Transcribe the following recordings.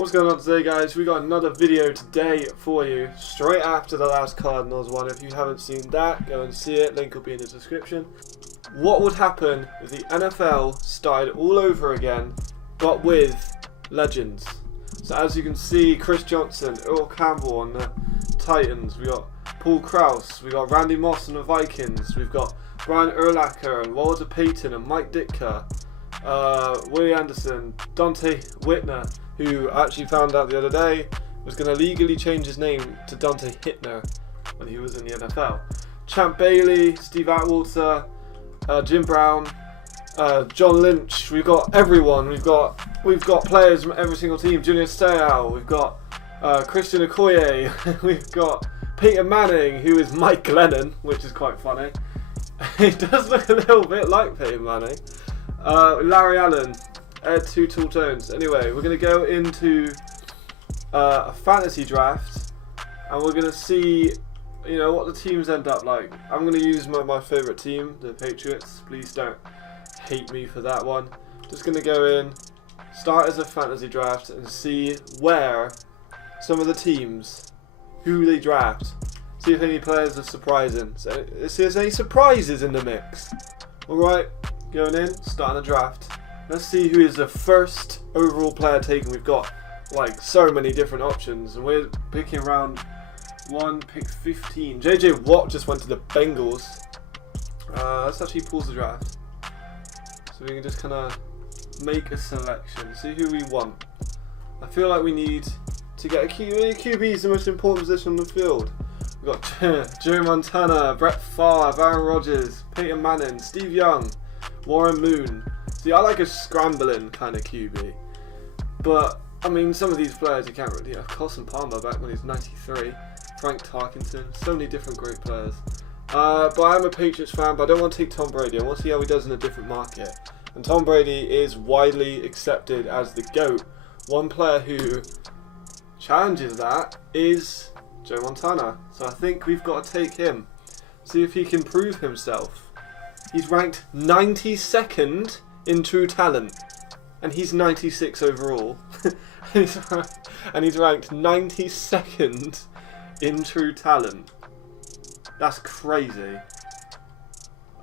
What's going on today, guys? We got another video today for you, straight after the last Cardinals one. If you haven't seen that, go and see it. Link will be in the description. What would happen if the NFL started all over again, but with legends? So as you can see, Chris Johnson, Earl Campbell on the Titans. We got Paul Krause. We got Randy Moss on the Vikings. We've got Brian Urlacher and Walter Payton and Mike Ditka. Willie Anderson, Dante Whitner, who I actually found out the other day was going to legally change his name to Dante Hitner when he was in the NFL. Champ Bailey, Steve Atwater, Jim Brown, John Lynch. We've got everyone. We've got players from every single team. Junior Seau. We've got Christian Okoye. We've got Peyton Manning, who is Mike Glennon, which is quite funny. He does look a little bit like Peyton Manning. Larry Allen, Ed Too Tall Jones. Anyway, we're going to go into a fantasy draft, and we're going to see, what the teams end up like. I'm going to use my favourite team, the Patriots. Please don't hate me for that one. Just going to go in, start as a fantasy draft, and see where some of the teams, who they draft. See if any players are surprising. So, see if there's any surprises in the mix. Alright, going in, starting a draft. Let's see who is the first overall player taken. We've got so many different options, and we're picking around pick 15. JJ Watt just went to the Bengals. Let's actually pause the draft, so we can just kind of make a selection, see who we want. I feel like we need to get a QB. QB is the most important position on the field. We've got Joe Montana, Brett Favre, Aaron Rodgers, Peyton Manning, Steve Young, Warren Moon. See, I like a scrambling kind of QB, but I mean, some of these players you can't really. Carson Palmer back when he's 93, Frank Tarkenton, so many different great players. But I'm a Patriots fan, but I don't want to take Tom Brady. I want to see how he does in a different market. And Tom Brady is widely accepted as the GOAT. One player who challenges that is Joe Montana. So I think we've got to take him, see if he can prove himself. He's ranked 92nd in true talent, and he's 96 overall. and he's ranked 92nd in true talent. That's crazy.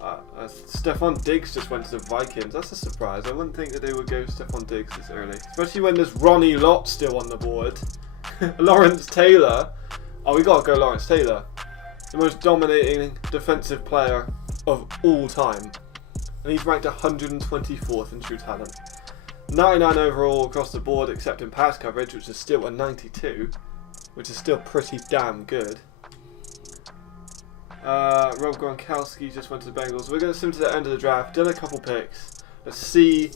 Stephon Diggs just went to the Vikings. That's a surprise. I wouldn't think that they would go Stephon Diggs this early, especially when there's Ronnie Lott still on the board. Lawrence Taylor. Oh, we gotta go Lawrence Taylor, the most dominating defensive player of all time. And he's ranked 124th in true talent. 99 overall across the board, except in pass coverage, which is still a 92, which is still pretty damn good. Rob Gronkowski just went to the Bengals. We're going to sim to the end of the draft, done a couple picks. Let's see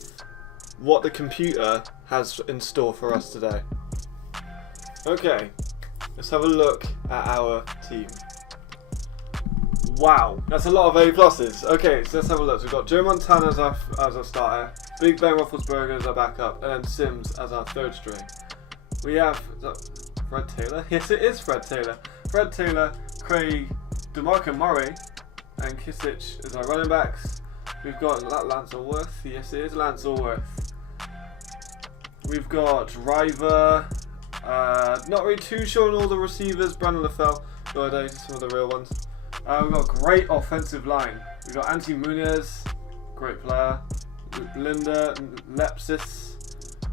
what the computer has in store for us today. Okay, let's have a look at our team. Wow, that's a lot of A pluses. Okay, so let's have a look. So we've got Joe Montana as our starter, Big Ben Roethlisberger as our backup, and then Sims as our third string. We have, is that Fred Taylor? Yes, it is Fred Taylor. Fred Taylor, Craig, DeMarco Murray, and Kisich as our running backs. We've got Lance Allworth. Yes, it is Lance Allworth. We've got River. Not really too sure on all the receivers. Brandon LaFell. No idea, some of the real ones. We've got great offensive line. We've got Anthony Munoz, great player. Linda Lepsis.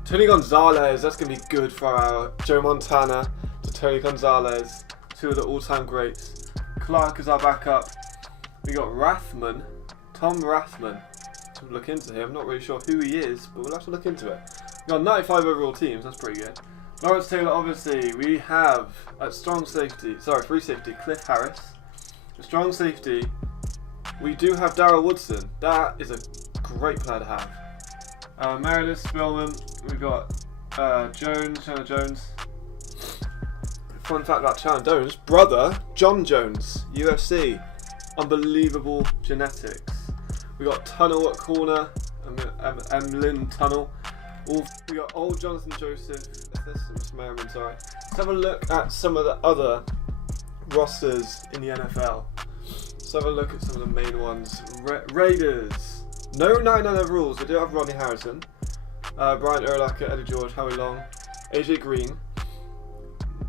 Tony Gonzalez, that's going to be good for our Joe Montana to Tony Gonzalez, two of the all-time greats. Clark is our backup. We got Rathman, Tom Rathman. We'll look into him. I'm not really sure who he is, but we'll have to look into it. We got 95 overall teams, that's pretty good. Lawrence Taylor, obviously. We have at free safety, Cliff Harris. At strong safety, we do have Darrell Woodson. That is a great player to have. Meredith Spillman. We've got Chandler Jones. Fun fact about Chandler Jones, brother John Jones, UFC. Unbelievable genetics. We got Tunnel at corner, Emlyn Tunnel. We got old Jonathan Joseph. Mr. Merriman, sorry. Let's have a look at some of the other rosters in the NFL. Let's have a look at some of the main ones. Raiders. No 99 overalls. We do have Ronnie Harrison. Brian Urlacher, Eddie George, Howie Long. AJ Green,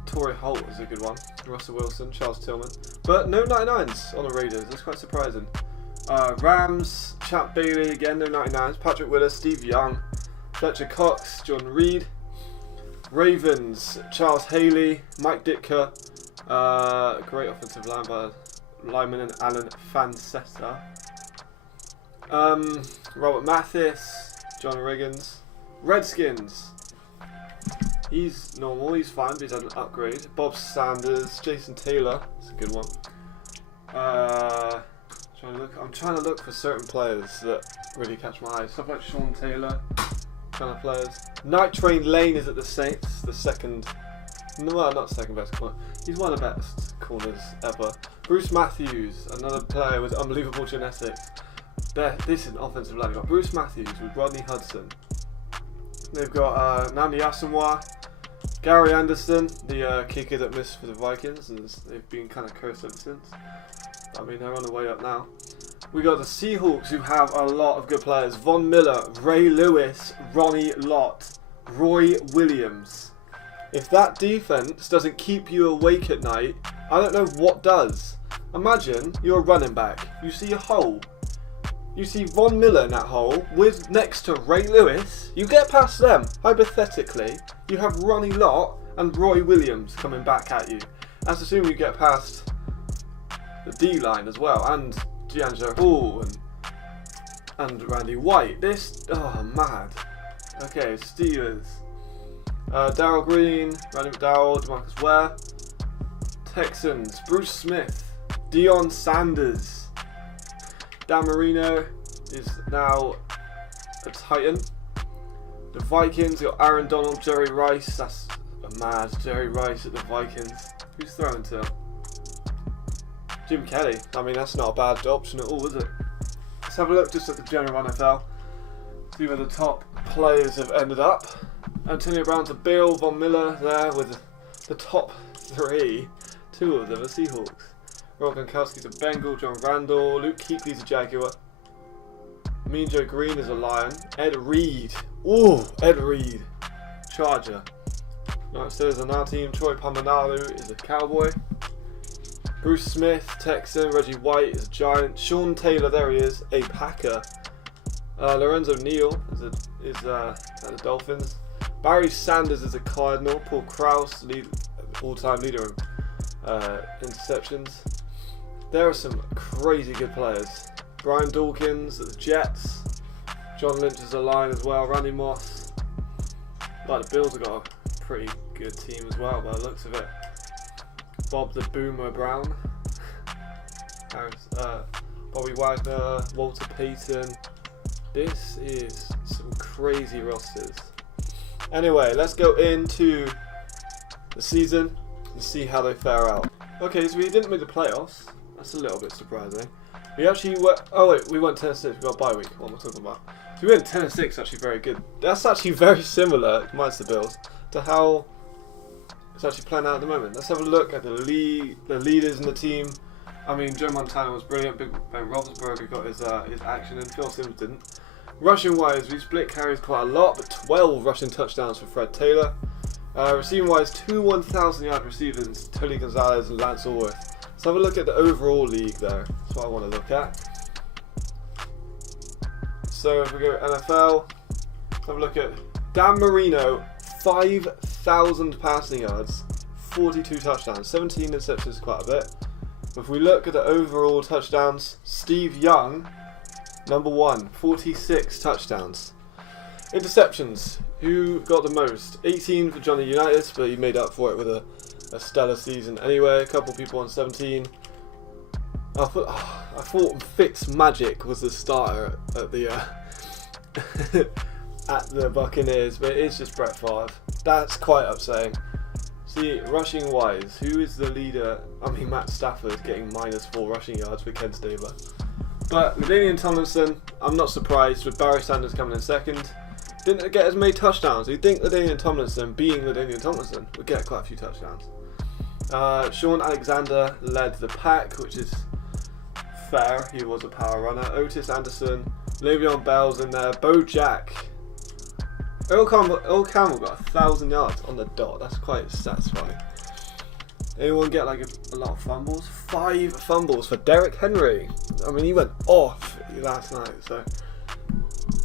Torrey Holt is a good one, Russell Wilson, Charles Tillman, but no 99s on the Raiders. That's quite surprising. Rams, Champ Bailey, again no 99s, Patrick Willis, Steve Young, Fletcher Cox, John Reed. Ravens, Charles Haley, Mike Ditka, great offensive lineman and Alan Fancetta. Robert Mathis, John Riggins. Redskins, he's normal, he's fine, but he's had an upgrade. Bob Sanders, Jason Taylor, that's a good one. I'm trying to look for certain players that really catch my eye. Stuff like Sean Taylor kind of players. Night Train Lane is at the Saints, the second, well, not second best corner. He's one of the best corners ever. Bruce Matthews, another player with unbelievable genetics. This is an offensive line. You've got Bruce Matthews with Rodney Hudson. They've got Nani Asamoah, Gary Anderson, the kicker that missed for the Vikings, and they've been kind of cursed ever since. I mean, they're on the way up now. We got the Seahawks, who have a lot of good players. Von Miller, Ray Lewis, Ronnie Lott, Roy Williams. If that defense doesn't keep you awake at night, I don't know what does. Imagine you're a running back. You see a hole. You see Von Miller in that hole with next to Ray Lewis. You get past them. Hypothetically, you have Ronnie Lott and Roy Williams coming back at you. That's assuming you get past the D-line as well, and D'Angelo Hall and Randy White. Mad. Okay, Steelers. Darryl Green, Randy McDowell, DeMarcus Ware. Texans, Bruce Smith, Deion Sanders. Dan Marino is now a Titan. The Vikings got Aaron Donald, Jerry Rice. That's mad. Jerry Rice at the Vikings. Who's throwing to? Jim Kelly. I mean, that's not a bad option at all, is it? Let's have a look just at the general NFL. See where the top players have ended up. Antonio Brown to Bill, Von Miller there with the top three. Two of them are Seahawks. Rob Gronkowski's a Bengal, John Randall, Luke Kuechly's a Jaguar. Mean Joe Green is a Lion. Ed Reed. Ooh, Ed Reed. Charger. Night Steelers on our team. Troy Polamalu is a Cowboy. Bruce Smith, Texan. Reggie White is a Giant. Sean Taylor, there he is, a Packer. Lorenzo Neal is at the Dolphins. Barry Sanders is a Cardinal. Paul Krause, all-time leader in interceptions. There are some crazy good players. Brian Dawkins at the Jets. John Lynch is a Lion as well. Randy Moss. Like the Bills have got a pretty good team as well by the looks of it. Bob the Boomer Brown. Bobby Wagner, Walter Payton. This is some crazy rosters. Anyway, let's go into the season and see how they fare out. Okay, so we didn't make the playoffs. That's a little bit surprising. We actually went. Oh wait, we went 10-6. We got a bye week. What am I talking about? So we went 10-6. Actually, very good. That's actually very similar, minus the Bills, to how it's actually playing out at the moment. Let's have a look at the leaders in the team. I mean, Joe Montana was brilliant. Big Ben Roethlisberger got his action, and Phil Simms didn't. Rushing wise, we split carries quite a lot, but 12 rushing touchdowns for Fred Taylor. Receiving wise, 2 1,000-yard receivers, Tony Gonzalez and Lance Allworth. Let's have a look at the overall league there. That's what I want to look at. So if we go NFL, let's have a look at Dan Marino, 5,000 passing yards, 42 touchdowns, 17 interceptions, quite a bit. If we look at the overall touchdowns, Steve Young, number 1, 46 touchdowns. Interceptions, who got the most? 18 for Johnny Unitas, but he made up for it with a stellar season anyway. A couple people on 17. I thought Fitz Magic was the starter at the at the Buccaneers, but it's just Brett Favre. That's quite upsetting. See, rushing wise, who is the leader? I mean, Matt Stafford getting -4 rushing yards with Ken Stabler. But LaDainian Tomlinson, I'm not surprised with Barry Sanders coming in second. Didn't get as many touchdowns. You'd think LaDainian Tomlinson, being LaDainian Tomlinson, would get quite a few touchdowns. Sean Alexander led the pack, which is fair. He was a power runner. Otis Anderson, Le'Veon Bell's in there. Bo Jack Earl Campbell got 1,000 yards on the dot. That's quite satisfying. Anyone get like a lot of fumbles? 5 fumbles for Derrick Henry. I mean, he went off last night. So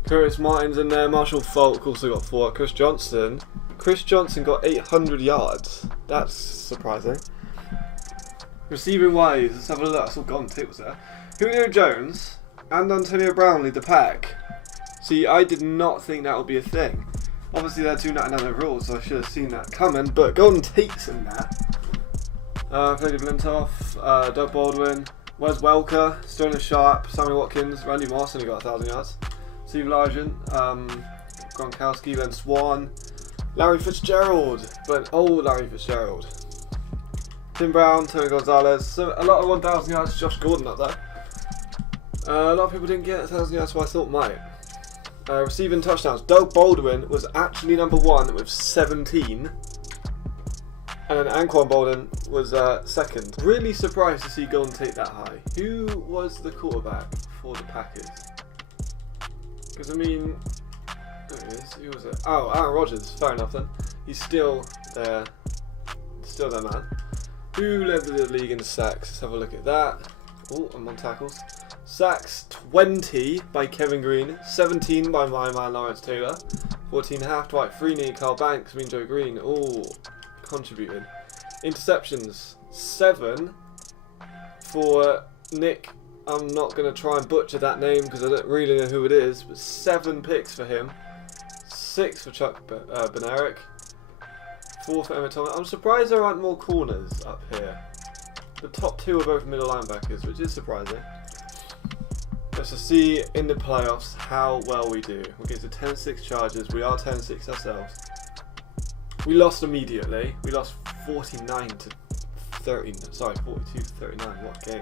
Curtis Martin's in there. Marshall Faulk also got 4. Chris Johnson got 800 yards. That's surprising. Receiving wise, let's have a look. I saw Golden Tate was there. Julio Jones and Antonio Brown lead the pack. See, I did not think that would be a thing. Obviously, they're 299 overall, so I should have seen that coming. But Golden Tate's in there. Freddie Blintoff, Doug Baldwin, Wes Welker, Sterling Sharp, Sammy Watkins, Randy Moss only got 1,000 yards. Steve Largent, Gronkowski, Len Swan, Larry Fitzgerald, but an old Larry Fitzgerald. Tim Brown, Tony Gonzalez, so a lot of 1,000 yards. Josh Gordon up there. A lot of people didn't get 1,000 yards, so I thought might. Receiving touchdowns. Doug Baldwin was actually number 1 with 17. And then Anquan Bolden was second. Really surprised to see Golden Tate that high. Who was the quarterback for the Packers? Because, I mean, there it is. Who was it? Oh, Aaron Rodgers. Fair enough then. He's still there. Still there, man. Who led the league in sacks? Let's have a look at that. Oh, I'm on tackles. Sacks 20 by Kevin Green, 17 by my man Lawrence Taylor, 14.5 Dwight Freeney, Carl Banks, Mean Joe Green, all contributing. Interceptions 7 for Nick. I'm not going to try and butcher that name because I don't really know who it is, but 7 picks for him, 6 for Chuck Benerick, 4 for Emmett Thomas. I'm surprised there aren't more corners up here. The top 2 are both middle linebackers, which is surprising. Let's just see in the playoffs how well we do. We're against the 10-6 Chargers. We are 10-6 ourselves. We lost immediately. We lost 49 to 13. Sorry, 42 to 39. What game?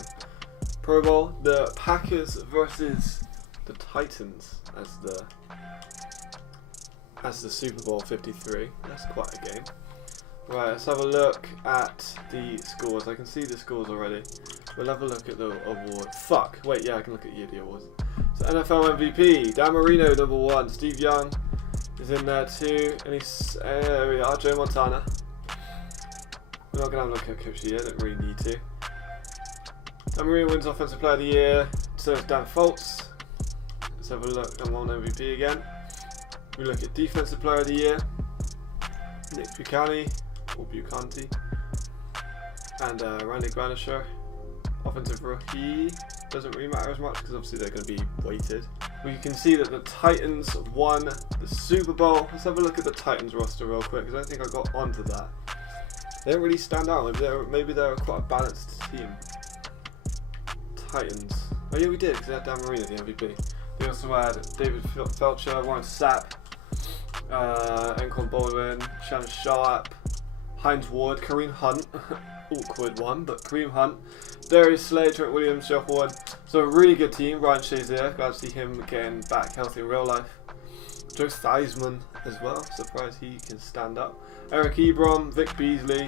Pro Bowl. The Packers versus the Titans as the Super Bowl 53. That's quite a game. Right, let's have a look at the scores. I can see the scores already. We'll have a look at the award. Fuck. Wait, yeah, I can look at the awards. So NFL MVP, Dan Marino, number 1. Steve Young is in there too. And he's, there we are, Joe Montana. We're not going to have a look at Coach of the Year, don't really need to. Dan Marino wins Offensive Player of the Year. So is Dan Fultz. Let's have a look. I'm on MVP again. We look at Defensive Player of the Year. Nick Buchanty, or Bucanti. And Randy Granisher. Offensive Rookie doesn't really matter as much because obviously they're going to be weighted. We can see that the Titans won the Super Bowl. Let's have a look at the Titans roster real quick because I don't think I got onto that. They don't really stand out. Maybe they're quite a balanced team. Titans. Oh yeah, we did because they had Dan Marino, the MVP. They also had David Felcher, Warren Sapp, Anquan Baldwin, Shannon Sharp, Hines Ward, Kareem Hunt. Awkward one, but Kareem Hunt, Darius Slay, Trent Williams, Jeff Ward. So a really good team. Ryan Shazier, glad to see him getting back healthy in real life. Joe Theismann as well, surprised he can stand up. Eric Ebron, Vic Beasley.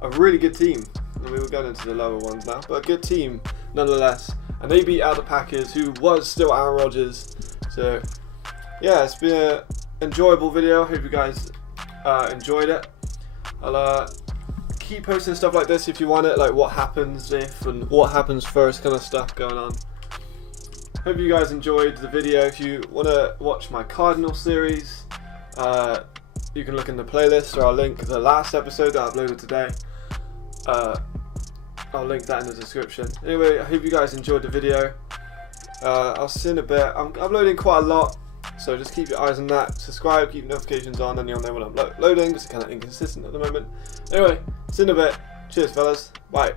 A really good team. I mean, we're going into the lower ones now, but a good team nonetheless. And they beat out the Packers, who was still Aaron Rodgers. So yeah, it's been an enjoyable video. Hope you guys enjoyed it. I'll keep posting stuff like this if you want it, like what happens if and what happens first kind of stuff going on. Hope you guys enjoyed the video. If you want to watch my Cardinal series, you can look in the playlist, or I'll link the last episode that I uploaded today. I'll link that in the description. Anyway, I hope you guys enjoyed the video. I'll see you in a bit. I'm uploading quite a lot, so just keep your eyes on that. Subscribe, keep notifications on, and you'll know when I'm loading, because it's kind of inconsistent at the moment. Anyway, see you in a bit. Cheers, fellas. Bye.